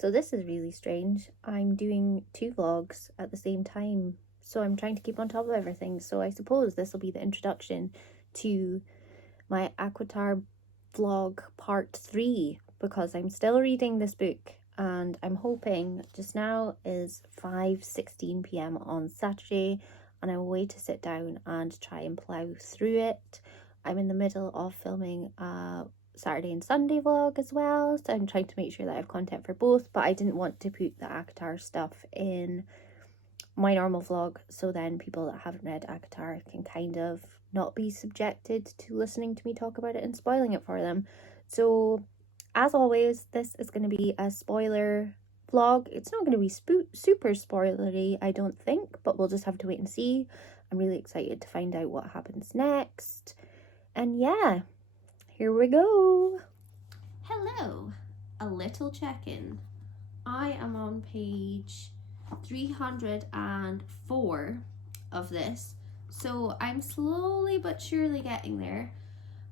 So this is really strange. I'm doing 2 vlogs at the same time, so I'm trying to keep on top of everything. So I suppose this will be the introduction to my ACOTAR vlog part 3, because I'm still reading this book, and I'm hoping just now is 5:16 p.m. on Saturday, and I'm away to sit down and try and plough through it. I'm in the middle of filming a Saturday and Sunday vlog as well, so I'm trying to make sure that I have content for both, but I didn't want to put the ACOTAR stuff in my normal vlog, so then people that haven't read ACOTAR can kind of not be subjected to listening to me talk about it and spoiling it for them. So as always, this is going to be a spoiler vlog. It's not going to be super spoilery, I don't think, but we'll just have to wait and see. I'm really excited to find out what happens next. And yeah, here we go. Hello, a little check-in. I am on page 304 of this, so I'm slowly but surely getting there,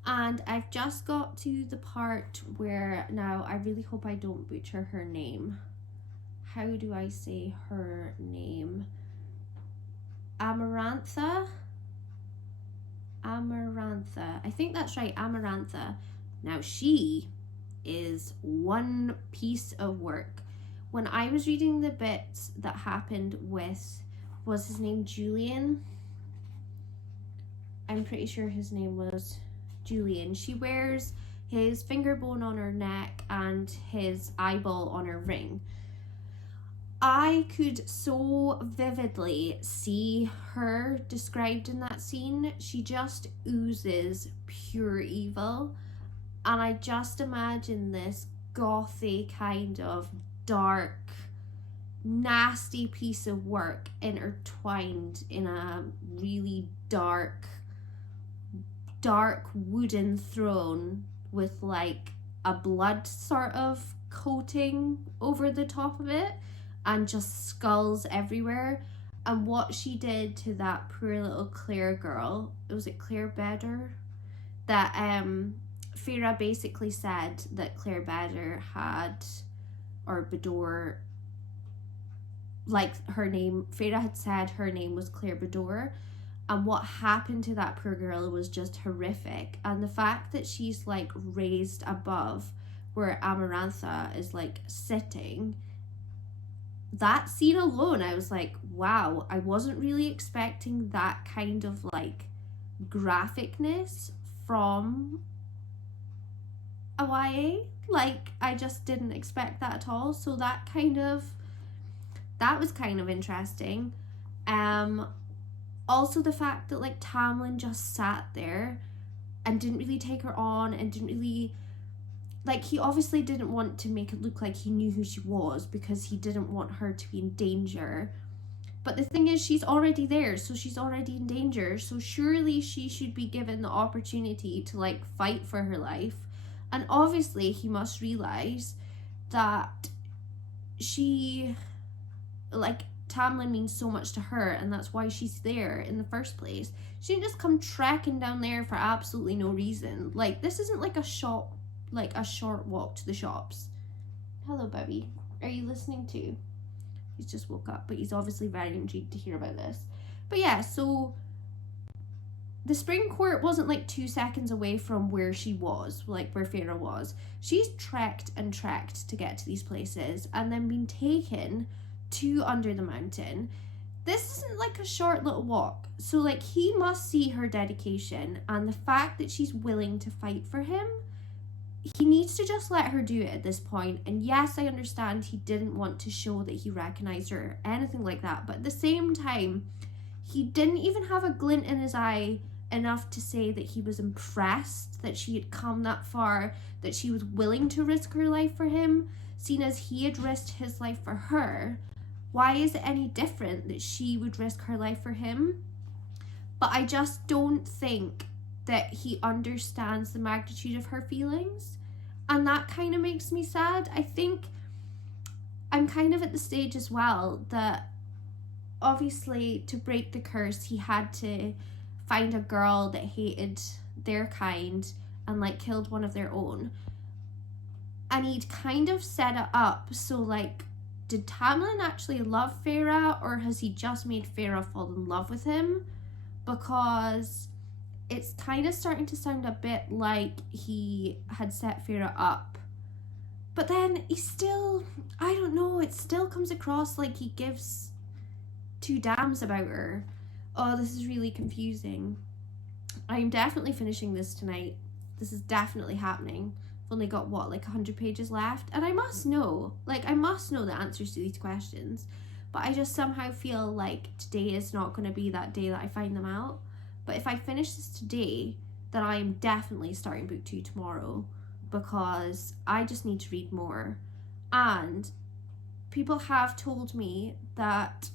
and I've just got to the part where, now I really hope I don't butcher her name. How do I say her name? Amarantha, I think that's right, Amarantha. Now she is one piece of work. When I was reading the bits that happened with, was his name Julian? I'm pretty sure his name was Julian. She wears his finger bone on her neck and his eyeball on her ring. I could so vividly see her described in that scene. She just oozes pure evil. And I just imagine this gothy kind of dark, nasty piece of work intertwined in a really dark wooden throne with like a blood sort of coating over the top of it, and just skulls everywhere. And what she did to that poor little Claire girl, was it Claire Bedder? That Feyre basically said that Claire Bedder had, or Bedore, like her name, Feyre had said her name was Claire Bedore, and what happened to that poor girl was just horrific. And the fact that she's like raised above where Amarantha is like sitting, that scene alone, I was like, wow, I wasn't really expecting that kind of like graphicness from a YA. Like, I just didn't expect that at all. So that was kind of interesting. Also the fact that like Tamlin just sat there and didn't really take her on, and didn't really, like, he obviously didn't want to make it look like he knew who she was because he didn't want her to be in danger. But the thing is, she's already there, so she's already in danger, so surely she should be given the opportunity to like fight for her life. And obviously he must realize that she, like, Tamlin means so much to her, and that's why she's there in the first place. She didn't just come trekking down there for absolutely no reason. Like, this isn't like a shop, like a short walk to the shops. Hello, Bubby. Are you listening too? He's just woke up, but he's obviously very intrigued to hear about this. But yeah, so the Spring Court wasn't like 2 seconds away from where she was, like where Feyre was. She's trekked and trekked to get to these places, and then been taken to Under the Mountain. This isn't like a short little walk. So like, he must see her dedication, and the fact that she's willing to fight for him. He needs to just let her do it at this point. And yes, I understand he didn't want to show that he recognized her or anything like that, but at the same time, he didn't even have a glint in his eye enough to say that he was impressed that she had come that far, that she was willing to risk her life for him, seeing as he had risked his life for her. Why is it any different that she would risk her life for him? But I just don't think that he understands the magnitude of her feelings, and that kind of makes me sad. I think I'm kind of at the stage as well that obviously to break the curse he had to find a girl that hated their kind and like killed one of their own. And he'd kind of set it up so, like, did Tamlin actually love Feyre, or has he just made Feyre fall in love with him? Because it's kind of starting to sound a bit like he had set Feyre up. But then he still, I don't know, it still comes across like he gives two damns about her. Oh, this is really confusing. I'm definitely finishing this tonight. This is definitely happening. I've only got, what, like 100 pages left? And I must know. Like, I must know the answers to these questions. But I just somehow feel like today is not going to be that day that I find them out. But if I finish this today, then I am definitely starting book 2 tomorrow. Because I just need to read more. And people have told me that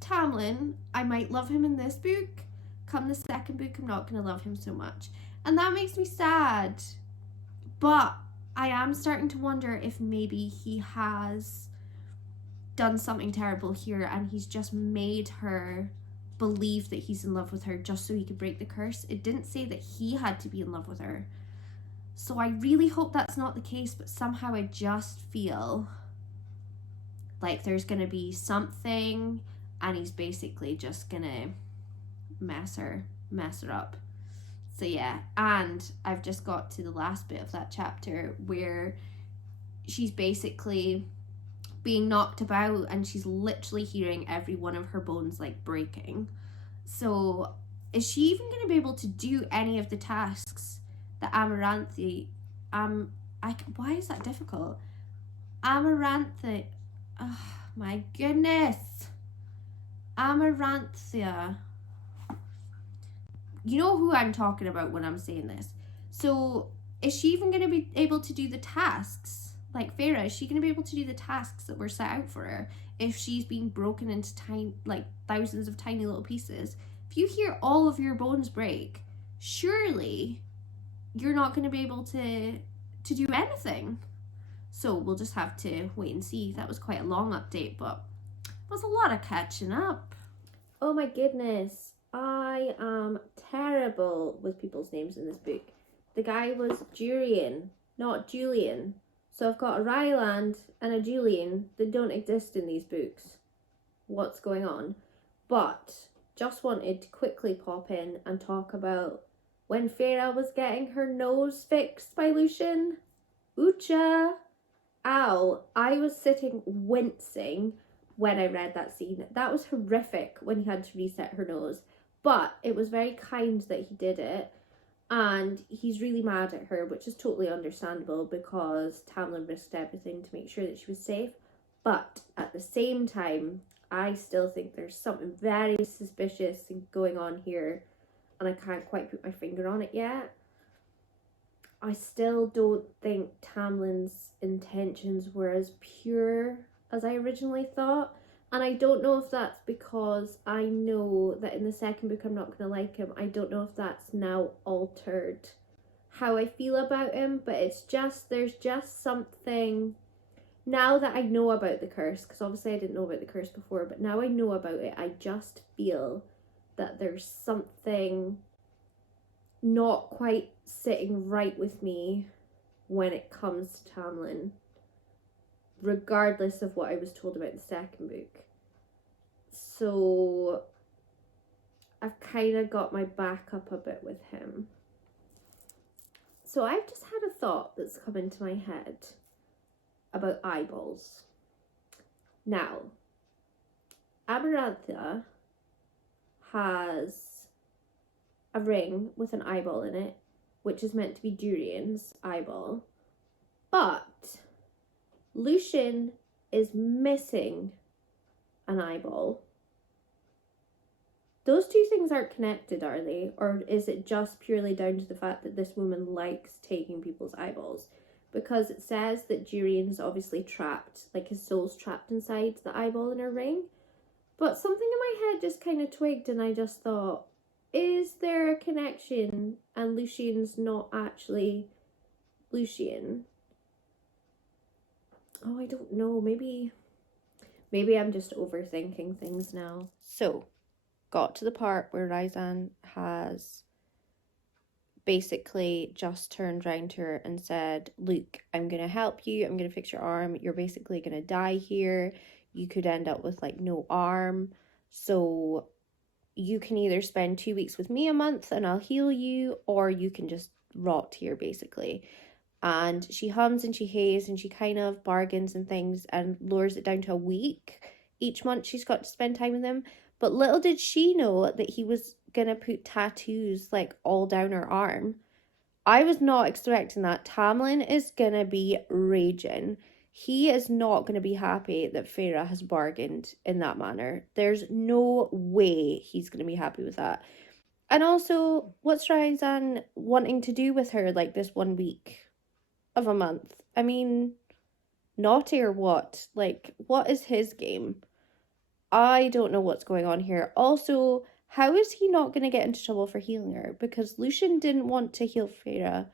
Tamlin, I might love him in this book. Come the second book, I'm not going to love him so much. And that makes me sad. But I am starting to wonder if maybe he has done something terrible here and he's just made her believe that he's in love with her just so he could break the curse. It didn't say that he had to be in love with her. So I really hope that's not the case, but somehow I just feel like there's going to be something and he's basically just going to mess her up. So yeah, and I've just got to the last bit of that chapter where she's basically being knocked about and she's literally hearing every one of her bones like breaking. So is she even going to be able to do any of the tasks that Amaranthe, why is that difficult? Amaranthe, oh my goodness. Amaranthia. You know who I'm talking about when I'm saying this. So is she even going to be able to do the tasks? Like Feyre, is she going to be able to do the tasks that were set out for her if she's being broken into tiny, like thousands of tiny little pieces? If you hear all of your bones break, surely you're not going to be able to do anything. So we'll just have to wait and see. That was quite a long update, but it was a lot of catching up. Oh my goodness. I am terrible with people's names in this book. The guy was Jurian, not Julian. So I've got a Ryland and a Julian that don't exist in these books. What's going on? But just wanted to quickly pop in and talk about when Feyre was getting her nose fixed by Lucien. Oocha! Ow! I was sitting wincing when I read that scene. That was horrific when he had to reset her nose. But it was very kind that he did it. And he's really mad at her, which is totally understandable because Tamlin risked everything to make sure that she was safe. But at the same time, I still think there's something very suspicious going on here. And I can't quite put my finger on it yet. I still don't think Tamlin's intentions were as pure as I originally thought. And I don't know if that's because I know that in the second book I'm not going to like him. I don't know if that's now altered how I feel about him. But it's just, there's just something, now that I know about the curse, because obviously I didn't know about the curse before, but now I know about it, I just feel that there's something not quite sitting right with me when it comes to Tamlin, regardless of what I was told about the second book. So I've kind of got my back up a bit with him. So I've just had a thought that's come into my head about eyeballs. Now, Amarantha has a ring with an eyeball in it, which is meant to be Durian's eyeball. But Lucien is missing an eyeball. Those two things aren't connected, are they? Or is it just purely down to the fact that this woman likes taking people's eyeballs? Because it says that Durian's obviously trapped, like his soul's trapped inside the eyeball in her ring. But something in my head just kind of twigged and I just thought, is there a connection and Lucien's not actually Lucien? Oh, I don't know. Maybe I'm just overthinking things now. So, got to the part where Rysand has basically just turned around to her and said, look, I'm going to help you. I'm going to fix your arm. You're basically going to die here. You could end up with like no arm. So you can either spend 2 weeks with me a month and I'll heal you, or you can just rot here basically. And she hums and she hays and she kind of bargains and things and lowers it down to a week each month she's got to spend time with him. But little did she know that he was gonna put tattoos like all down her arm. I was not expecting that. Tamlin is gonna be raging. He is not gonna be happy that Feyre has bargained in that manner. There's no way he's gonna be happy with that. And also, what's Ryzan wanting to do with her like this 1 week of a month? I mean, naughty or what? Like, what is his game? I don't know what's going on here. Also, how is he not going to get into trouble for healing her? Because Lucian didn't want to heal Feyre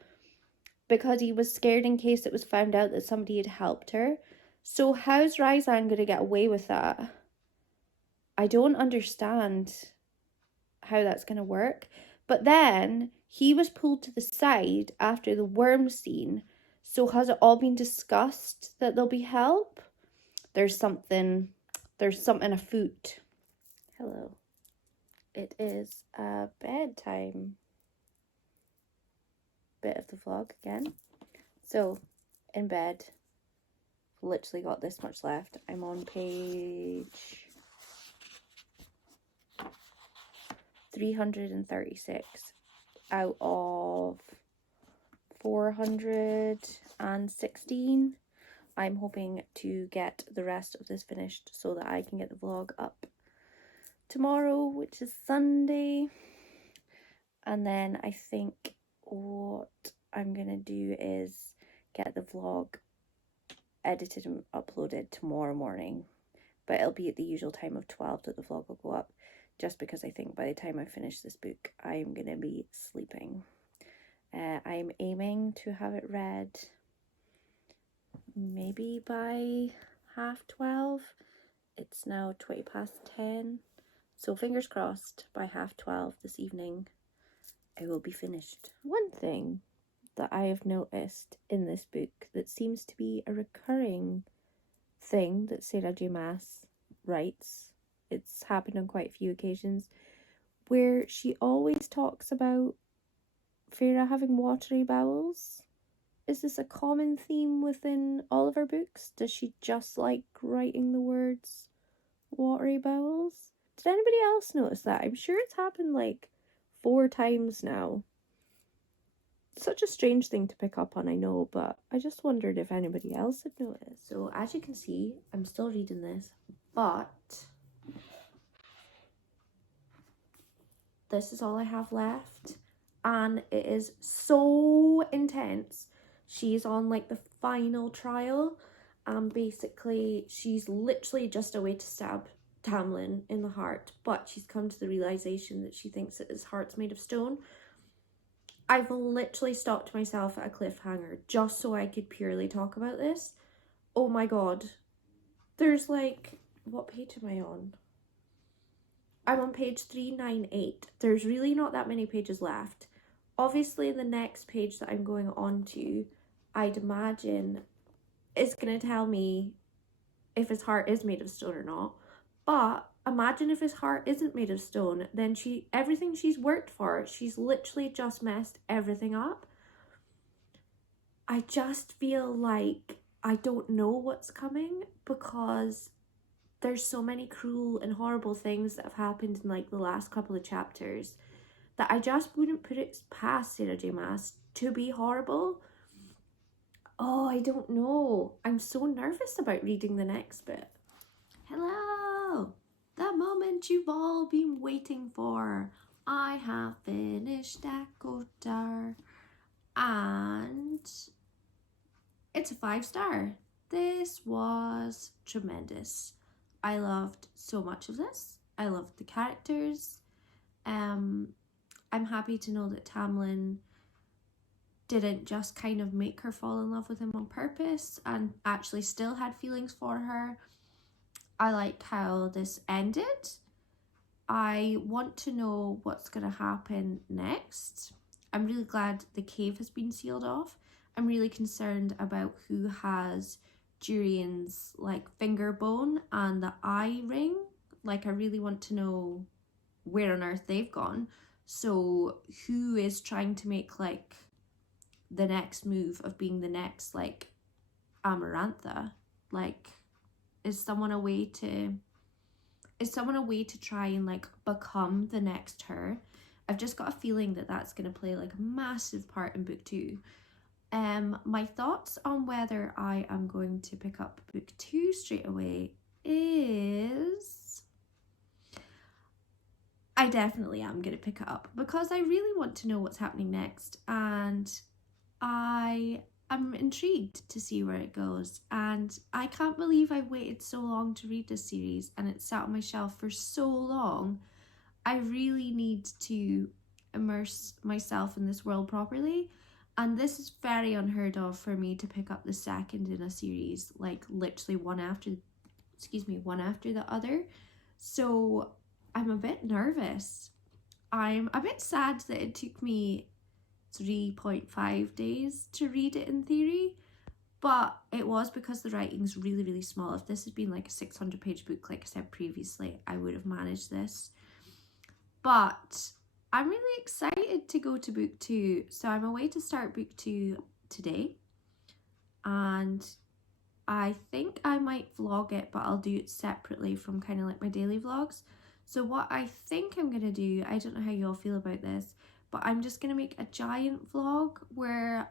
because he was scared in case it was found out that somebody had helped her. So how's Ryzan going to get away with that? I don't understand how that's going to work. But then he was pulled to the side after the worm scene. So has it all been discussed that there'll be help? There's something afoot. Hello. It is a bedtime bit of the vlog again. So, in bed, literally got this much left. I'm on page 336 out of 416. I'm hoping to get the rest of this finished so that I can get the vlog up tomorrow, which is Sunday. And then I think what I'm gonna do is get the vlog edited and uploaded tomorrow morning, but it'll be at the usual time of 12 that the vlog will go up, just because I think by the time I finish this book I'm gonna be sleeping. I'm aiming to have it read maybe by 12:30. It's now 10:20, so fingers crossed by 12:30 this evening I will be finished. One thing that I have noticed in this book that seems to be a recurring thing that Sarah J Maas writes, it's happened on quite a few occasions, where she always talks about Feyre having watery bowels. Is this a common theme within all of her books? Does she just like writing the words watery bowels? Did anybody else notice that? I'm sure it's happened like 4 times now. Such a strange thing to pick up on, I know, but I just wondered if anybody else had noticed. So as you can see, I'm still reading this, but this is all I have left, and it is so intense. She's on like the final trial, and basically she's literally just a way to stab Tamlin in the heart, but she's come to the realization that she thinks that his heart's made of stone. I've literally stopped myself at a cliffhanger just so I could purely talk about this. Oh my god. There's like, what page am I on? I'm on page 398. There's really not that many pages left. Obviously, the next page that I'm going on to, I'd imagine, is going to tell me if his heart is made of stone or not. But imagine if his heart isn't made of stone, then everything she's worked for, she's literally just messed everything up. I just feel like I don't know what's coming, because there's so many cruel and horrible things that have happened in like the last couple of chapters that I just wouldn't put it past Sarah J Maas to be horrible. Oh, I don't know. I'm so nervous about reading the next bit. Hello! The moment you've all been waiting for. I have finished ACOTAR, and it's a 5-star. This was tremendous. I loved so much of this. I loved the characters. I'm happy to know that Tamlin didn't just kind of make her fall in love with him on purpose and actually still had feelings for her. I like how this ended. I want to know what's going to happen next. I'm really glad the cave has been sealed off. I'm really concerned about who has Durian's like finger bone and the eye ring. Like I really want to know where on earth they've gone. So who is trying to make like the next move of being the next like Amarantha? Like is someone a way to try and like become the next her? I've just got a feeling that that's going to play like a massive part in book 2. My thoughts on whether I am going to pick up book 2 straight away is I definitely am going to pick it up because I really want to know what's happening next, and I am intrigued to see where it goes. And I can't believe I've waited so long to read this series and it's sat on my shelf for so long. I really need to immerse myself in this world properly, and this is very unheard of for me to pick up the second in a series, like literally one after the other. So I'm a bit nervous. I'm a bit sad that it took me 3.5 days to read it in theory, but it was because the writing's really, really small. If this had been like a 600-page book, like I said previously, I would have managed this. But I'm really excited to go to book 2. So I'm away to start book 2 today. And I think I might vlog it, but I'll do it separately from kind of like my daily vlogs. So what I think I'm going to do, I don't know how you all feel about this, but I'm just going to make a giant vlog where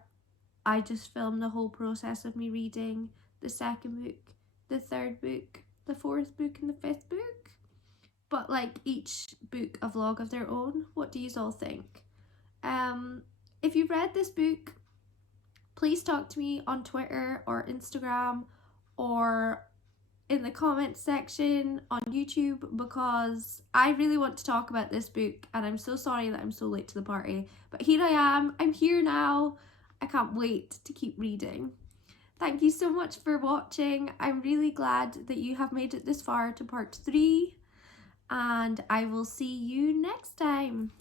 I just film the whole process of me reading the second book, the third book, the fourth book, and the fifth book. But like each book a vlog of their own. What do you all think? If you've read this book, please talk to me on Twitter or Instagram or in the comments section on YouTube, because I really want to talk about this book and I'm so sorry that I'm so late to the party. But here I am. I'm here now. I can't wait to keep reading. Thank you so much for watching. I'm really glad that you have made it this far to part 3. And I will see you next time.